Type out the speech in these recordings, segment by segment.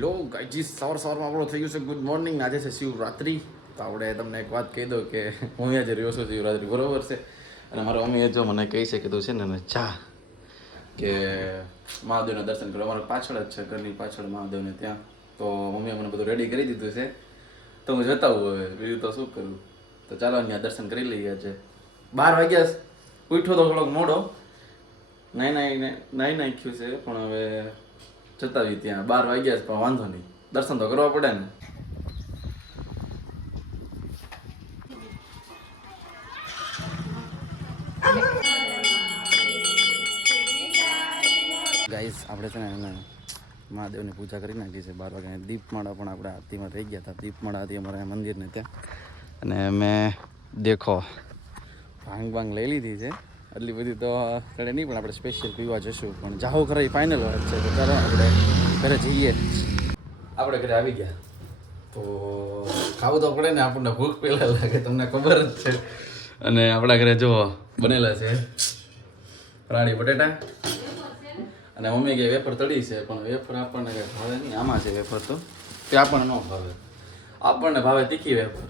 Hello ગાઈજી, સવારમાં આપણો થઈ ગયું છે ગુડ મોર્નિંગ. આજે છે શિવરાત્રિ. તો આપણે તમને એક વાત કહી દઉં કે હું આજે રહ્યો છું શિવરાત્રિ, બરોબર છે. અને મારા મમ્મીએ જો મને કહી છે કે તું છે ને ચા કે મહાદેવના દર્શન કરો. અમારા પાછળ જ છે, ઘરની પાછળ મહાદેવને ત્યાં. તો મમ્મીએ મને બધું રેડી કરી દીધું છે. તો હું જતા હું હવે, બીજું તો શું કરું. તો ચાલો અહીંયા દર્શન કરી લઈએ. આજે 12 વાગ્યા, ઉઠ્યો તો થોડોક મોડો, નાઈ નાખ્યું છે, પણ હવે જતા આવી ત્યાં 12 વાગ્યા છે, પણ વાંધો નહીં, દર્શન તો કરવા પડે ને. ગાઈસ, આપણે છે ને મહાદેવની પૂજા કરી નાખી છે 12 વાગ્યાની. દીપમાળા પણ આપણે આરતીમાં થઈ ગયા હતા. દીપમાળા હતી અમારા મંદિરને ત્યાં. અને મેં દેખો ભાંગ લઈ લીધી છે. એટલી બધી તો ચડે નહીં, પણ આપણે સ્પેશિયલ પીવા જશું. પણ જાહો ખરા એ ફાઇનલ વાત છે. તો ચાલો આપણે ઘરે જઈએ. આપણે ઘરે આવી ગયા તો ખાવું તો પડે ને, આપણને ભૂખ પહેલા લાગે, તમને ખબર જ છે. અને આપણા ઘરે જો બનેલા છે ફરાળી બટેટા. અને મમ્મી કે વેફર તળી છે, પણ વેફર આપણને કંઈ ભાવે નહીં. આમાં છે વેફર, તો તે આપણને ન ભાવે. આપણને ભાવે તીખી વેફર,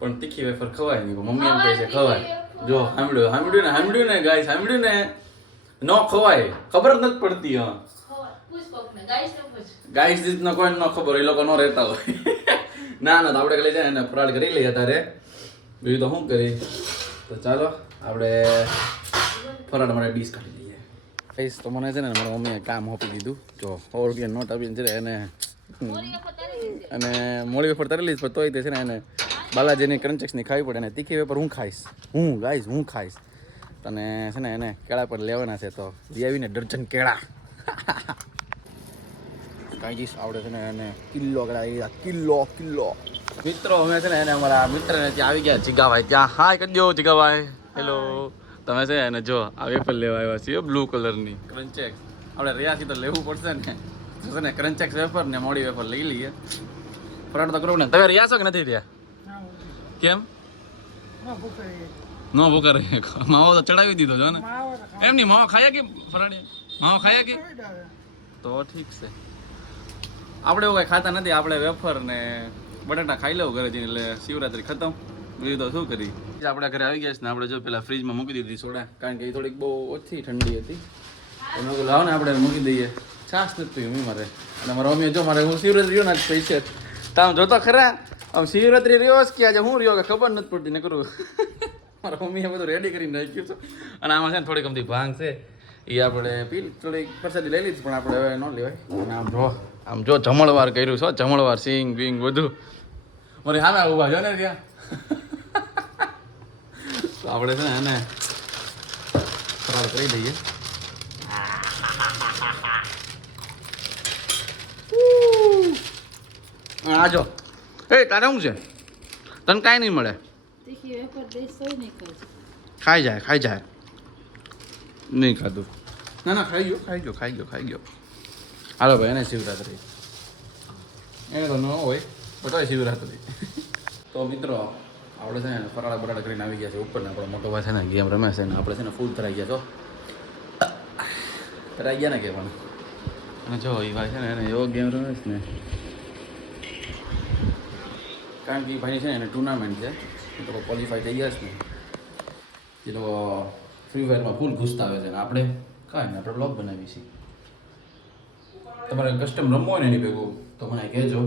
પણ તીખી વેફર ખવાય નહીં. પણ મમ્મી એમ કહે છે ખવાય. જો સાંભળ્યું ને ગાઈસ, સાંભળ્યું ને, ન ખવાય, ખબર જ નથી પડતી. હા, ગાઈસ રીતના કોઈ ન ખબર, એ લોકો ન રહેતા હોય. ના તો આપણે લઈ જાય ને ફરાળ કરી લઈએ તારે, બીજું તો શું કરી. તો ચાલો આપણે ફરાળ માટે ડીશ કાઢી લઈએ. ગાઈસ, તો મને છે ને મારા મમ્મીએ કામ આપી દીધું. જો 100 રૂપિયા નોટ આપીને છે એને, અને મોડી વેફર તરેલી જ, પણ તોય તે છે ને એને બાલાજીની ક્રંચેક્સની ખાવી પડે. અને તીખી વેફર હું ખાઈશ, હું ખાઈશ. અને છે ને એને કેળા પર લેવાના છે, તો લઈ આવીને ડર્જન કેળા. કાંઈ આવડે છે ને એને કિલ્લો કેળા, કિલ્લો. મિત્રો અમે છે ને એને અમારા મિત્રને ત્યાં આવી ગયા, જીગાભાઈ ત્યાં. હાય કરી દો જીગાભાઈ, હેલો. તમે છે એને જો આ વેફર લેવા આવ્યા છીએ, બ્લુ કલરની ક્રંચેક્સ. આપણે રહ્યાથી તો લેવું પડશે ને, છે ને ક્રંચેક્સ વેફર ને મોડી વેફર લઈ લઈએ. ફરાળ તો કરવું ને. તમે રહ્યા છો કે નથી રહ્યા? કેમ નો ભૂખા રહે? માવો તો ચડાવી દીધો છો ને. એમ નહીં, માવો ખાયા કે ફરાળી માવો ખાયા કે? તો ઠીક છે. આપણે એવું કઈ ખાતા નથી. આપણે વેફર ને બટાટા ખાઈ લેવું ઘરે જઈને, એટલે શિવરાત્રી ખતમ. બીજું તો શું કરી. આપણે ઘરે આવી ગયા છે ને, આપણે જો પેલા ફ્રીજમાં મૂકી દીધી સોડા, કારણ કે એ થોડીક બહુ ઓછી ઠંડી હતી. એનો તો લાવો ને આપણે મૂકી દઈએ. છાશ નથી પીવું મારે. અને મારા મમ્મી જો મારે હું શિવરાત્રી રહ્યો ને પૈસે, તમે જોતો ખરા આમ શિવરાત્રી રહ્યો કે આજે હું રહ્યો કે ખબર નથી પડતી ને કરું. મારા મમ્મીએ બધું રેડી કરીને નાખ્યું છે. અને આમાં છે ને થોડીક અમથી ભાંગ છે, એ આપણે થોડીક પ્રસાદી લઈ લીધી, પણ આપણે હવે ન લેવાય. અને આમ જો જમણવાર કર્યું છો, જમણવાર સિંગ બિંગ બધું. મારી સામે ઊભા છો ને ત્યાં. તો આપણે છે ને એને ફરાળ કરી દઈએ. આ જો તારે શું છે? તને કાંઈ નહીં મળે. ખાઈ જાય. નહીં ખાધું. ના ખાઈ ગયો. હાલો ભાઈ, એને શિવરાત્રી એને તો ન હોય, બતાવે શિવરાત્રી. તો મિત્રો આપણે છે ને ફરાળ બરાળ કરીને આવી ગયા છે ઉપર ને. આપણો મોટો ભાઈ છે ને ગેમ રમે છે ને, આપણે છે ને ફૂલ થરાઈ ગયા છો. થરાઈ ગયા ને કે પણ. અને જો એ ભાઈ છે ને એને એવો ગેમ રમે છે ને, કારણ કે એ ભાઈની છે ને એને ટુર્નામેન્ટ છે, એ લોકો ક્વોલિફાઈ થઈ ગયા છે ને, એ લોકો ફ્રી ફાયરમાં ફૂલ ઘૂસતા આવે છે. ને આપણે કાંઈ ને આપણે બ્લોગ બનાવીએ છીએ. તમારે કસ્ટમ રમવો હોય ને એની ભેગું તો મને કહેજો,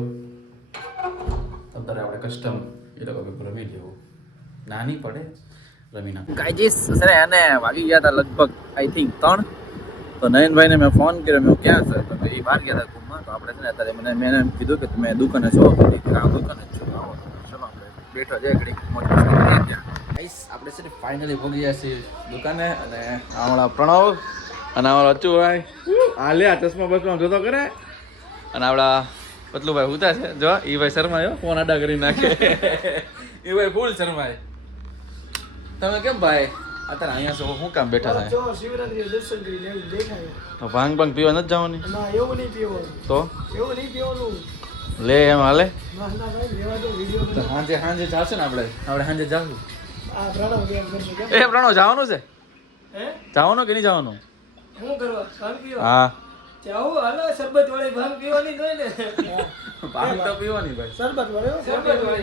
અત્યારે આપણે કસ્ટમ એ લોકો ભેગું રમી લેવું. ના નહીં પડે, રમી નાખ. ગાઈજીસ સર એને વાગી ગયા હતા લગભગ આઈ થિંક 3. તો નયનભાઈને મેં ફોન કર્યો, મેં ક્યાં છે? તો એ બહાર ગયા હતા ઘૂમમાં. તો આપણે છે ને અત્યારે મેં એમ કીધું કે તમે દુકાને છો? દુકાને જ છો. આવો ચલો આપણે બેઠો છે ઘડી મોટી મસ્તી ગયા. ગાઈસ, આપણે છે ને ફાઇનલી પહોંચી ગયા છીએ દુકાને. અને અમારા પ્રણવ અને અમારા અચ્ચુભાઈ, આ લે આ ચશ્મા બસમાં જોતો કરે. અને આપણા પતલુભાઈ ઉતા છે, જો એ ભાઈ શરમાયો, ફોન આડા કરી નાખે. એ ભાઈ ફૂલ શરમાય. તમે કેમ ભાઈ અત્યારે અહીંયા છો? શું કામ બેઠા થાય? તો ભાંગ પીવા નથી જવાની? તો લે એમ હાલે. સાંજે જાશું ને આપણે સાંજે જાશું. એ પ્રણવ જવાનું છે? જવાનું કે નહીં જવાનું? હા જાવું હાલો, શરબત વાળી ભાંગ પીવાની હોય ને. ભાંગ તો પીવાની ભાઈ. શરબત વાળો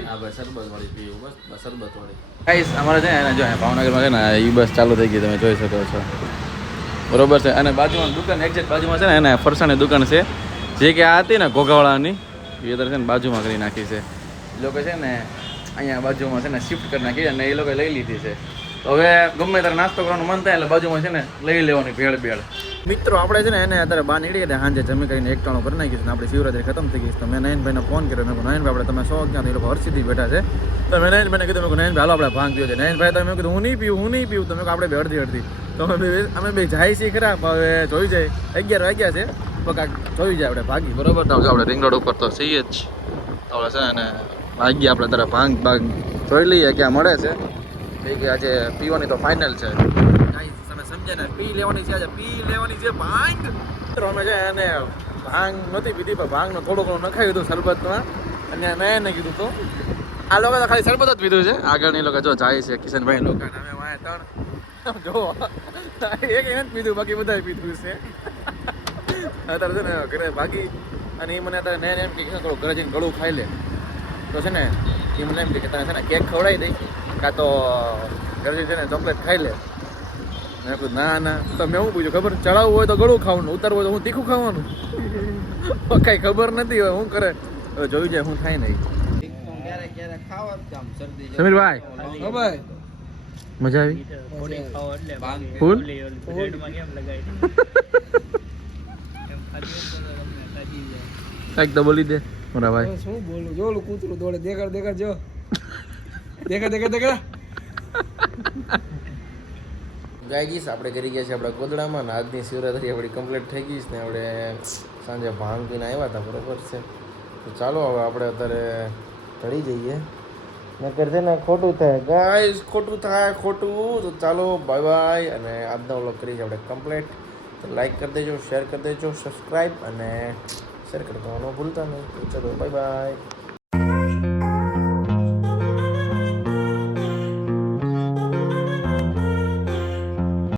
હા ભાઈ શરબત વાળી પીવું બસ શરબત વાળી. ગાઈસ અમારે છે ને જો ભાવનગરમાં છે ને ઈ બસ ચાલુ થઈ ગઈ તમે જોઈ શકો છો. બરોબર છે અને બાજુમાં દુકાન એક્ઝેક્ટ બાજુમાં છે ને એને ફરસાણની દુકાન છે જે કે આ હતી ને ઘોઘાવાળાની એ અત્યારે છે ને બાજુમાં કરી નાખી છે. એ લોકો છે ને અહીંયા બાજુમાં છે ને શિફ્ટ કરી નાખી અને એ લોકો લઈ લીધી છે. તો હવે ગમે ત્યારે નાસ્તો કરવાનું મન થાય એટલે બાજુમાં છે ને લઈ લેવાની ભેળ. મિત્રો આપણે છે ને એને અત્યારે બહાર નીકળી ગયા સાંજે જમી કરીને એક ટાણું કરી નાખીશું. આપણે શિવરાત્રી ખતમ થઈ ગઈ તો મેં નયનભાઈને ફોન કર્યો. મેં નયનભાઈ આપણે તમે 100 ક્યાં એ લોકો હર્ષિથી બેઠા છે. તો મેં નયનભાઈને કીધું નયનભાઈ હાલો આપણે ભાંગ પીવો છે. નયનભાઈ તમે કીધું હું નહીં પીવું તમે આપણે બે અડધી તો અમે બે જાય છીએ ખરા હવે જોઈ જાય 11 વાગ્યા છે તો કાંક જોઈ જાય આપણે ભાગી બરોબર. તો આપણે રિંગ રોડ ઉપર તો છીએ જ તો આપણે છે ને ભાગી આપણે તારા ભાંગ જોઈ લઈએ ક્યાં મળે છે કે આજે પીવાની તો ફાઇનલ છે. તમે સમજે ને પી લેવાની છે આજે ભાંગ. અમે છે અને ભાંગ નથી પીધી પણ ભાંગનો થોડો ઘણો નખાયું હતું શરબતમાં અને મેં એને કીધું તો આ લોકો તો ખાલી શરબત જ પીધું છે. આગળની લોકો જો જાય છે કિશનભાઈ લોકો અમે વાય ત્રણ જો એક નથી પીધું બાકી બધાએ પીધું છે. અત્યારે છે ને ઘરે ભાગી અને એ મને અત્યારે મેં એમ કે થોડું ઘરે જઈને ગળું ખાઈ લે તો છે ને એ મને એમ કે તને છે ને કેક ખવડાવી દઈ કાં તો ઘરે છે ને ચોકલેટ ખાઈ લે. મેં કીધું ના તો મેં શું પૂછ્યું ખબર ચડાવવું હોય તો ગળું ખાવાનું ઉતારવું હોય તો હું તીખું ખાવાનું કાંઈ ખબર નથી હવે શું કરે હવે જોઈ જાય શું થાય નહીં. સમીરભાઈ મજા આવી ફૂલ કાંઈક તો બોલી દે મોરા ભાઈ. શું બોલું જોલું કૂતરું દોડે દેખાડ જો દેખાડ ગાઈસ આપણે કરી ગયા છે આપણા ગોદડામાં ને આજની શિવરાત્રી આપણી કમ્પ્લીટ થઈ ગઈ છે ને આપણે સાંજે ભાંગ પીને આવ્યા હતા બરોબર છે. તો ચાલો હવે આપણે અત્યારે ચડી જઈએ નકર છે ને ખોટું થાય ગાઈસ ખોટું તો ચાલો બાય અને આજનો વ્લોગ કરી છે આપણે કમ્પ્લીટ. તો લાઈક કરી દેજો શેર કરી દેજો સબસ્ક્રાઈબ અને શેર કરી દેવાનું ભૂલતા નહીં. ચલો બાય.